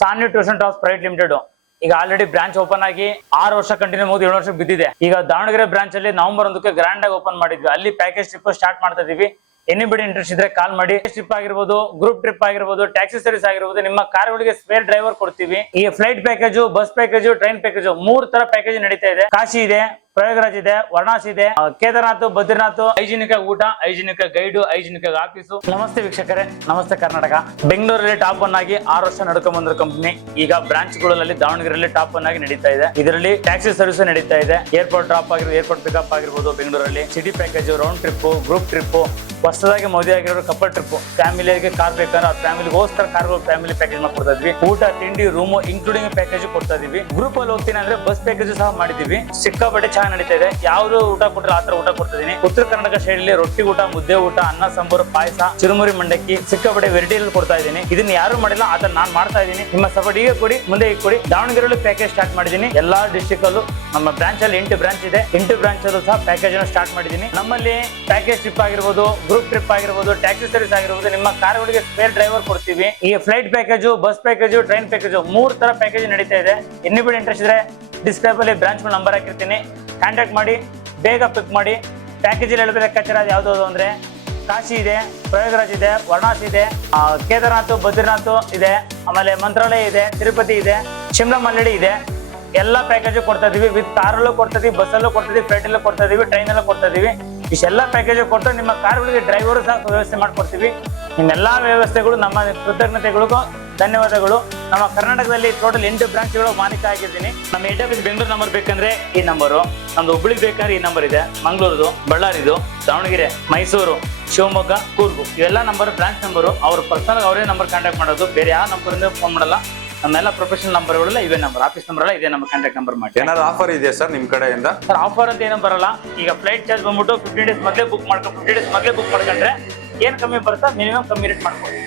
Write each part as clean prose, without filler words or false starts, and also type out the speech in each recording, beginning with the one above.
Saanvi tours and travels private limited ಈಗ already branch open ಆಗಿ 6 ವರ್ಷ ಕಂಟಿನ್ಯೂ ಮುಗಿದು 7 ವರ್ಷ ಬಿದ್ದಿದೆ. ಈಗ ದಾವಣಗೆರೆ ಬ್ರಾಂಚ್ ಅಲ್ಲಿ ನವೆಂಬರ್ 1ಕ್ಕೆ ಗ್ರ್ಯಾಂಡ್ ಆಗಿ ಓಪನ್ ಮಾಡಿದ್ವಿ. ಅಲ್ಲಿ ಪ್ಯಾಕೇಜ್ ಟ್ರಿಪ್ ಸ್ಟಾರ್ಟ್ ಮಾಡ್ತಾ ಇದೀವಿ. ಎನಿಬಡಿ ಇಂಟ್ರೆಸ್ಟ್ ಇದ್ರೆ ಕಾಲ್ ಮಾಡಿ. ಟ್ರಿಪ್ ಆಗಿರ್ಬೋದು, ಗ್ರೂಪ್ ಟ್ರಿಪ್ ಆಗಿರ್ಬೋದು, ಟ್ಯಾಕ್ಸಿ ಸರ್ವಿಸ್ ಆಗಿರ್ಬೋದು, ನಿಮ್ಮ ಕಾರ್ಗಳಿಗೆ ಸ್ಪೇರ್ ಡ್ರೈವರ್ ಕೊಡ್ತೀವಿ. ಈ flight package, bus package, train package 3 ತರ ಪ್ಯಾಕೇಜ್ ನಡೀತಾ ಇದೆ. ಕಾಶಿ ಇದೆ, ಪ್ರಯಾಗರಾಜ್ ಇದೆ, ವಾರಣಾಸಿ ಇದೆ, ಕೇದಾರ್ನಾಥ್, ಬದ್ರಿನಾಥ್. ಹೈಜಿನಿಕ್ ಊಟ, ಹೈಜಿನಿಕ್ ಗೈಡ್, ಹೈಜಿನಿಕ್ ಆಫೀಸು. ನಮಸ್ತೆ ವೀಕ್ಷಕರೇ, ನಮಸ್ತೆ ಕರ್ನಾಟಕ. ಬೆಂಗಳೂರಲ್ಲಿ ಟಾಪ್ 1 ಆಗಿ 6 ವರ್ಷ ನಡ್ಕೊಂಡ್ ಬಂದಿರೋ ಕಂಪನಿ ಈಗ ಬ್ರಾಂಚ್ ಗಳಲ್ಲಿ ದಾವಣಗೆರೆಯಲ್ಲಿ ಟಾಪ್ 1 ಆಗಿ ನಡೀತಾ ಇದೆ. ಇದರಲ್ಲಿ ಟ್ಯಾಕ್ಸಿ ಸರ್ವಿಸ್ ನಡೀತಾ ಇದೆ. ಏರ್ಪೋರ್ಟ್ ಡ್ರಾಪ್ ಆಗಿರ್ಬೋದು, ಏರ್ಪೋರ್ಟ್ ಪಿಕಪ್ ಆಗಿರ್ಬೋದು ಬೆಂಗಳೂರಲ್ಲಿ. City package, round trip, group trip, ಹೊಸದಾಗಿ ಮದುವೆ ಆಗಿರೋ ಕಪಲ್ ಟ್ರಿಪ್, ಫ್ಯಾಮಿಲಿಗೆ ಕಾರ್ ಬೇಕಂದ್ರೆ ಅವ್ರ ಫ್ಯಾಮಿಲಿಗೋಸ್ಕರ ಕಾರ್ಗಳು ಫ್ಯಾಮಿಲಿ ಪ್ಯಾಕೇಜ್ ಮಾಡ್ಕೊಡ್ತಾ ಇದ್ವಿ. ಊಟ, ತಿಂಡಿ, ರೂಮು ಇನ್ಕ್ಲೂಡಿಂಗ್ ಪ್ಯಾಕೇಜ್ ಕೊಡ್ತಾ ಇದೀವಿ. ಗ್ರೂಪ್ ಅಲ್ಲಿ ಹೋಗ್ತೀನಿ ಅಂದ್ರೆ ಬಸ್ ಪ್ಯಾಕೇಜ್ ಸಹ ಮಾಡಿದೀವಿ. ಸಿಕ್ಕಾಪಟ್ಟೆ ಚೆನ್ನಾಗಿ ನಡೀತಾ ಇದೆ. ಯಾವ್ದು ಊಟ ಕೊಟ್ರೆ ಆತರ ಊಟ ಕೊಡ್ತಾ ಇದೀನಿ. ಉತ್ತರ ಕರ್ನಾಟಕ ಶೈಲಿಯಲ್ಲಿ ರೊಟ್ಟಿ ಊಟ, ಮುದ್ದೆ ಊಟ, ಅನ್ನ ಸಾಂಬಾರು, ಪಾಯಸ, ಚುರುಮುರಿ, ಮಂಡಕ್ಕಿ ಸಿಕ್ಕಾಪಟ್ಟೆ ವೆರೈಟಿ ಕೊಡ್ತಾ ಇದೀನಿ. ಇದನ್ನ ಯಾರು ಮಾಡಿಲ್ಲ, ಆತರ ನಾನ್ ಮಾಡ್ತಾ ಇದೀನಿ. ನಿಮ್ಮ ಸಪೋರ್ಟ್ ಈಗ ಕೊಡಿ, ಮುಂದೆ ಈಗ ಕೊಡಿ. ದಾವಣಗೆರೆಯಲ್ಲಿ ಪ್ಯಾಕೇಜ್ ಸ್ಟಾರ್ಟ್ ಮಾಡಿದೀನಿ. ಎಲ್ಲಾ ಡಿಸ್ಟ್ರಿಕ್ಟ್ ಅಲ್ಲೂ ನಮ್ಮ ಬ್ರಾಂಚ್ ಅಲ್ಲಿ 8 ಬ್ರಾಂಚ್ ಇದೆ. 8 ಬ್ರಾಂಚ್ ಅಲ್ಲೂ ಸಹ ಪ್ಯಾಕೇಜ್ ಅನ್ನು ಸ್ಟಾರ್ಟ್ ಮಾಡಿದೀನಿ. ನಮ್ಮಲ್ಲಿ ಪ್ಯಾಕೇಜ್ ಟ್ರಿಪ್ ಆಗಿರ್ಬೋದು, ಗ್ರೂಪ್ ಟ್ರಿಪ್ ಆಗಿರ್ಬೋದು, ಟ್ಯಾಕ್ಸಿ ಸರ್ವಿಸ್ ಆಗಿರ್ಬೋದು, ನಿಮ್ಮ ಕಾರ್ಗಳಿಗೆ ಸ್ಪೇರ್ ಡ್ರೈವರ್ ಕೊಡ್ತೀವಿ. ಈ flight package, bus package, train package 3 ತರ ಪ್ಯಾಕೇಜ್ ನಡೀತಾ ಇದೆ. ಎನಿಬಡಿ ಇಂಟ್ರೆಸ್ಟ್ ಇದ್ರೆ ಡಿಸ್ಕ್ರೈಬ್ ಅಲ್ಲಿ ಬ್ರಾಂಚ್ ನಂಬರ್ ಹಾಕಿರ್ತೀನಿ, ಕಾಂಟ್ಯಾಕ್ಟ್ ಮಾಡಿ, ಬೇಗ ಪಿಕ್ ಮಾಡಿ. ಪ್ಯಾಕೇಜ್ ಅಲ್ಲಿ ಹೇಳಬೇಕು ಲೆಕ್ಕಾಚಾರ ಯಾವ್ದು ಅಂದ್ರೆ ಕಾಶಿ ಇದೆ, ಪ್ರಯಾಗರಾಜ್ ಇದೆ, ವಾರಣಾಸಿ ಇದೆ, ಕೇದಾರ್ನಾಥ್, ಬದ್ರಿನಾಥ್ ಇದೆ, ಆಮೇಲೆ ಮಂತ್ರಾಲಯ ಇದೆ, ತಿರುಪತಿ ಇದೆ, ಶಿಮ್ಲಾ ಮಲ್ನಾಡು ಇದೆ. ಎಲ್ಲಾ ಪ್ಯಾಕೇಜ್ ಕೊಡ್ತಾ ಇದೀವಿ. ವಿತ್ ಕಾರಲ್ಲೂ ಕೊಡ್ತಾ ಇದೀವಿ, ಬಸ್ಸಲ್ಲೂ ಕೊಡ್ತಾ ಇದೀವಿ, ಫ್ಲೈಟ್ ಅಲ್ಲೂ ಕೊಡ್ತಾ ಇದೀವಿ, ಟ್ರೈನ್ ಅಲ್ಲೂ ಕೊಡ್ತಾ ಇದೀವಿ. ಇಷ್ಟೆಲ್ಲ ಪ್ಯಾಕೇಜ್ ಕೊಟ್ಟು ನಿಮ್ಮ ಕಾರ್ಗಳಿಗೆ ಡ್ರೈವರು ಸಹ ವ್ಯವಸ್ಥೆ ಮಾಡ್ಕೊಡ್ತೀವಿ. ನಿಮ್ಮೆಲ್ಲಾ ವ್ಯವಸ್ಥೆಗಳು ನಮ್ಮ ಕೃತಜ್ಞತೆಗಳಿಗೂ ಧನ್ಯವಾದಗಳು. ನಮ್ಮ ಕರ್ನಾಟಕದಲ್ಲಿ ಟೋಟಲ್ 8 ಬ್ರಾಂಚ್ಗಳು ಮಾಲೀಕ ಆಗಿದ್ದೀನಿ. ನಮ್ಮ ಹೆಡ್ ಆಫೀಸ್ ಬೆಂಗಳೂರು ನಂಬರ್ ಬೇಕಂದ್ರೆ ಈ ನಂಬರು, ನಮ್ದು ಹುಬ್ಬಳ್ಳಿ ಬೇಕಂದ್ರೆ ಈ ನಂಬರ್ ಇದೆ, ಮಂಗಳೂರು, ಬಳ್ಳಾರಿದು, ದಾವಣಗೆರೆ, ಮೈಸೂರು, ಶಿವಮೊಗ್ಗ, ಕೂರ್ಗು ಇವೆಲ್ಲ ನಂಬರ್ ಬ್ರಾಂಚ್ ನಂಬರು. ಅವ್ರ ಪರ್ಸನಲ್ ಅವರೇ ನಂಬರ್ ಕಾಂಟ್ಯಾಕ್ಟ್ ಮಾಡೋದು, ಬೇರೆ ಯಾವ ನಂಬರಿಂದ ಫೋನ್ ಮಾಡಲ್ಲ. ನಮ್ಮೆಲ್ಲ ಪ್ರೊಫೆಷನಲ್ ನಂಬರ್ಗಳೆಲ್ಲ ಇವೇ ನಂಬರ್, ಆಫೀಸ್ ನಂಬರ್ ಎಲ್ಲ ಇದೇ ನಮ್ಮ ಕಾಂಟ್ಯಾಕ್ಟ್ ನಂಬರ್ ಮಾಡಿ. ಏನಾದ್ರು ಆಫರ್ ಇದೆಯಾ ಸರ್ ನಿಮ್ ಕಡೆಯಿಂದ? ಸರ್ ಆಫರ್ ಅಂತ ಏನೋ ಬರಲ್ಲ. ಈಗ ಫ್ಲೈಟ್ ಚಾರ್ಜ್ ಬಂದ್ಬಿಟ್ಟು 15 ಡೇಸ್ ಮೊದಲೇ ಬುಕ್ ಮಾಡ್ಕೊಂಡು 15 ಡೇಸ್ ಮೊದಲೇ ಬುಕ್ ಮಾಡ್ಕೊಂಡ್ರೆ ಏನ್ ಕಮ್ಮಿ ಬರುತ್ತಾ ಮಿನಿಮಮ್ ಕಮ್ಮಿ ರೇಟ್ ಮಾಡ್ಕೊಂಡು.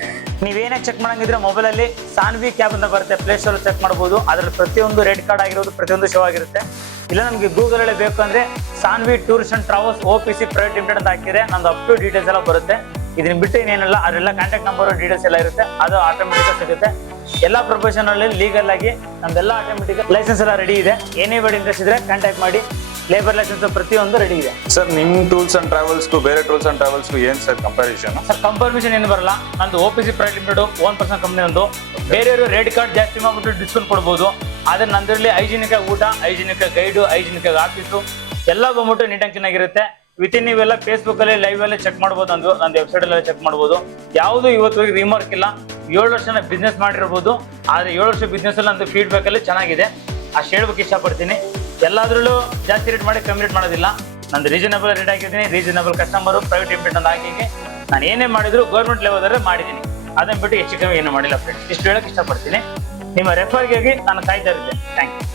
ನೀವೇನೇ ಚೆಕ್ ಮಾಡಂಗಿದ್ರೆ ಮೊಬೈಲಲ್ಲಿ ಸಾನ್ವಿ ಕ್ಯಾಬ್ ಅಂತ ಬರುತ್ತೆ, ಪ್ಲೇ ಸ್ಟೋರ್ ಚೆಕ್ ಮಾಡ್ಬೋದು. ಅದ್ರಲ್ಲಿ ಪ್ರತಿಯೊಂದು ರೇಟ್ ಕಾರ್ಡ್ ಆಗಿರೋದು ಪ್ರತಿಯೊಂದು ಶೋ ಆಗಿರುತ್ತೆ. ಇಲ್ಲ ನಮಗೆ ಗೂಗಲ್ ಅಲ್ಲಿ ಬೇಕು ಅಂದ್ರೆ Sanvi tours and travels OPC private limited ಅಂತ ಹಾಕಿದ್ರೆ ನಮ್ದು ಅಪ್ ಟು ಡೀಟೇಲ್ಸ್ ಎಲ್ಲ ಬರುತ್ತೆ. ಇದನ್ನ ಬಿಟ್ಟು ಇನ್ನೇನಲ್ಲ, ಅದೆಲ್ಲ ಕಾಂಟ್ಯಾಕ್ಟ್ ನಂಬರ್ ಡೀಟೇಲ್ಸ್ ಎಲ್ಲ ಇರುತ್ತೆ, ಅದು ಆಟೋಮೆಟಿಕ್ ಸಿಗುತ್ತೆ. ಎಲ್ಲ ಪ್ರೊಫೆಷನಲ್ ಲೀಗಲ್ ಆಗಿ ನಮ್ದೆಲ್ಲ ಆಟೋಮೆಟಿಕ್ ಲೈಸೆನ್ಸ್ ಎಲ್ಲ ರೆಡಿ ಇದೆ. ಎನಿಬಡಿ ಇಂಟ್ರೆಸ್ಟ್ ಇದ್ರೆ ಕಾಂಟ್ಯಾಕ್ಟ್ ಮಾಡಿ. ಲೇಬರ್ ಲೈಸೆನ್ಸ್ ಪ್ರತಿಯೊಂದು ರೆಡಿ ಇದೆ. ಸರ್ ನಿಮ್ ಟೂಲ್ಸ್ ಅಂಡ್ ಟ್ರಾವೆಲ್ಸ್ಗೂ ಬೇರೆ ಟೂಲ್ಸ್ ಅಂಡ್ ಟ್ರಾವೆಲ್ಸ್ಗೂ ಏನ್ ಸರ್ ಕಂಪ್ಯಾರಿಸನ್? ಸರ್ ಕಂಪರ್ಮಿಷನ್ ಏನು ಬರಲ್ಲ. ನಂದು OPC ಪ್ರೈವೇಟ್ ಲಿಮಿಟೆಡ್ 1% ಕಂಪ್ನಿ ಒಂದು. ಬೇರೆಯವರು ರೇಟ್ ಕಾರ್ಡ್ ಜಾಸ್ತಿ ಮಾಡ್ಬಿಟ್ಟು ಡಿಸ್ಕೌಂಟ್ ಕೊಡ್ಬೋದು. ಆದ್ರೆ ನಂದ್ರಲ್ಲಿ ಹೈಜಿನಿಕ್ ಊಟ, ಹೈಜಿನಿಕ್ ಗೈಡು, ಹೈಜಿನಿಕ್ ಆಫೀಸು ಎಲ್ಲ ಬಂದ್ಬಿಟ್ಟು ನೀಟಾಗಿ ಚೆನ್ನಾಗಿರುತ್ತೆ. ವಿತಿನ್ ನೀವೆಲ್ಲ ಫೇಸ್ಬುಕ್ ಅಲ್ಲಿ ಲೈವ್ ಅಲ್ಲಿ ಚೆಕ್ ಮಾಡ್ಬೋದು, ನಂದು ವೆಬ್ಸೈಟ್ ಅಲ್ಲಿ ಚೆಕ್ ಮಾಡ್ಬೋದು. ಯಾವುದು ಇವತ್ತುವರೆಗೆ ರಿಮಾರ್ಕ್ ಇಲ್ಲ. 7 ವರ್ಷ ಬಿಸ್ನೆಸ್ ಮಾಡಿರ್ಬೋದು, ಆದ್ರೆ 7 ವರ್ಷ ಬಿಸ್ನೆಸ್ ಅಲ್ಲಿ ನಂದು ಫೀಡ್ಬ್ಯಾಕ್ ಅಲ್ಲಿ ಚೆನ್ನಾಗಿದೆ. ಅಷ್ಟು ಹೇಳ್ಬೇಕು ಇಷ್ಟಪಡ್ತೀನಿ. ಎಲ್ಲಾದ್ರಲ್ಲೂ ಜಾಸ್ತಿ ರೇಟ್ ಮಾಡಿ ಕಮ್ಮಿ ರೇಟ್ ಮಾಡೋದಿಲ್ಲ. ನಂದು ರೀಸನಬಲ್ ರೇಟ್ ಹಾಕಿದ್ದೀನಿ. ರೀಸನಬಲ್ ಕಸ್ಟಮರು ಪ್ರೈವೇಟ್ ಲಿಮಿಟೆಡ್ ಅಂತ ಹಾಕಿ ನಾನು ಏನೇ ಮಾಡಿದ್ರು ಗೌರ್ಮೆಂಟ್ ಲೆವೆಲ್ ಅಲ್ಲಿ ಮಾಡಿದ್ದೀನಿ. ಅದನ್ನ ಬಿಟ್ಟು ಹೆಚ್ಚು ಕಮ್ಮಿ ಏನು ಮಾಡಿಲ್ಲ ಫ್ರೆಂಡ್ಸ್. ಇಷ್ಟು ಹೇಳಕ್ ಇಷ್ಟಪಡ್ತೀನಿ. ನಿಮ್ಮ ರೆಫರ್ಗಾಗಿ ನಾನು ಕಾಯ್ತಾ ಇದ್ದೆ. Thank you.